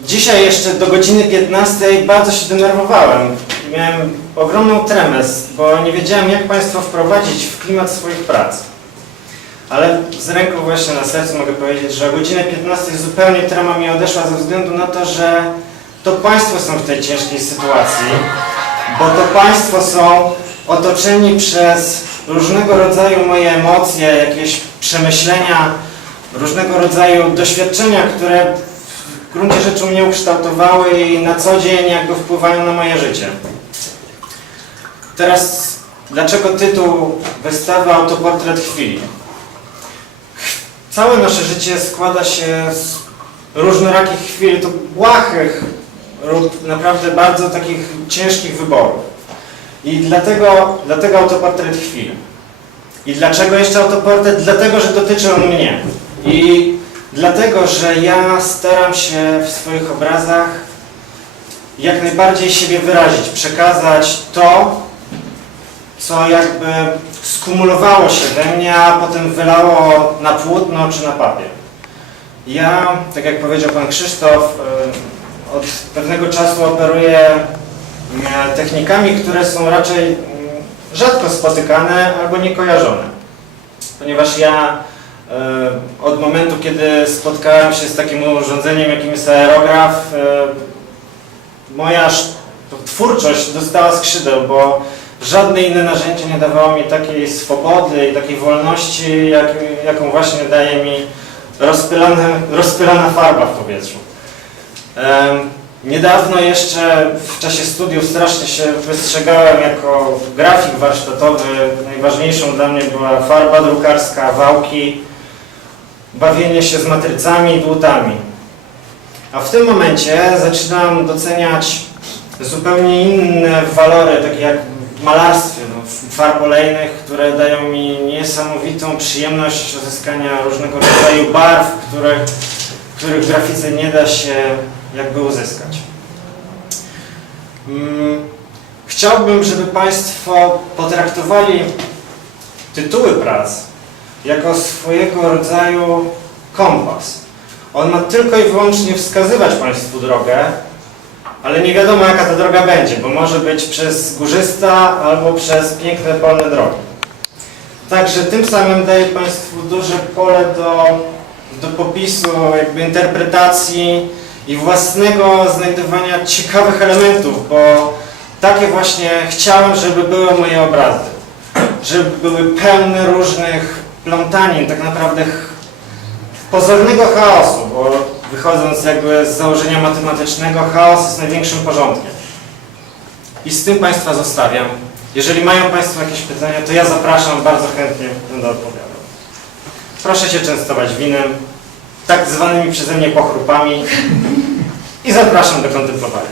Dzisiaj jeszcze do godziny 15 bardzo się denerwowałem. Miałem ogromną tremę, bo nie wiedziałem jak Państwa wprowadzić w klimat swoich prac. Ale z ręką właśnie na sercu mogę powiedzieć, że o godzinę 15 zupełnie trema mi odeszła ze względu na to, że to Państwo są w tej ciężkiej sytuacji, bo to Państwo są otoczeni przez różnego rodzaju moje emocje, jakieś przemyślenia, różnego rodzaju doświadczenia, które w gruncie rzeczy mnie ukształtowały i na co dzień jakby wpływają na moje życie. Teraz, dlaczego tytuł wystawy Autoportret chwili? Całe nasze życie składa się z różnorakich chwil, to błahych lub naprawdę bardzo takich ciężkich wyborów. I dlatego, dlatego autoportret chwil. I dlaczego jeszcze autoportret? Dlatego, że dotyczy on mnie. I dlatego, że ja staram się w swoich obrazach jak najbardziej siebie wyrazić, przekazać to, co jakby skumulowało się we mnie, a potem wylało na płótno czy na papier. Ja, tak jak powiedział Pan Krzysztof, y, od pewnego czasu operuję y, technikami, które są raczej y, rzadko spotykane albo niekojarzone. Ponieważ ja od momentu, kiedy spotkałem się z takim urządzeniem, jakim jest aerograf, moja twórczość dostała skrzydeł, bo żadne inne narzędzie nie dawało mi takiej swobody i takiej wolności, jak, jaką właśnie daje mi rozpylane, rozpylana farba w powietrzu. Niedawno jeszcze w czasie studiów strasznie się wystrzegałem jako grafik warsztatowy. Najważniejszą dla mnie była farba drukarska, wałki, bawienie się z matrycami i dłutami. A w tym momencie zaczynam doceniać zupełnie inne walory, takie jak w malarstwie, no, farb olejnych, które dają mi niesamowitą przyjemność uzyskania różnego rodzaju barw, których, których w grafice nie da się jakby uzyskać. Mm, Chciałbym, żeby Państwo potraktowali tytuły prac jako swojego rodzaju kompas. On ma tylko i wyłącznie wskazywać Państwu drogę, ale nie wiadomo jaka ta droga będzie, bo może być przez górzysta albo przez piękne polne drogi. Także tym samym daję Państwu duże pole do, do popisu, jakby interpretacji i własnego znajdowania ciekawych elementów, bo takie właśnie chciałem, żeby były moje obrazy. Żeby były pełne różnych plątanin, tak naprawdę pozornego chaosu, bo wychodząc jakby z założenia matematycznego, chaos jest największym porządkiem. I z tym Państwa zostawiam. Jeżeli mają Państwo jakieś pytania, to ja zapraszam, bardzo chętnie będę odpowiadał. Proszę się częstować winem, tak zwanymi przeze mnie pochrupami i zapraszam do kontemplowania.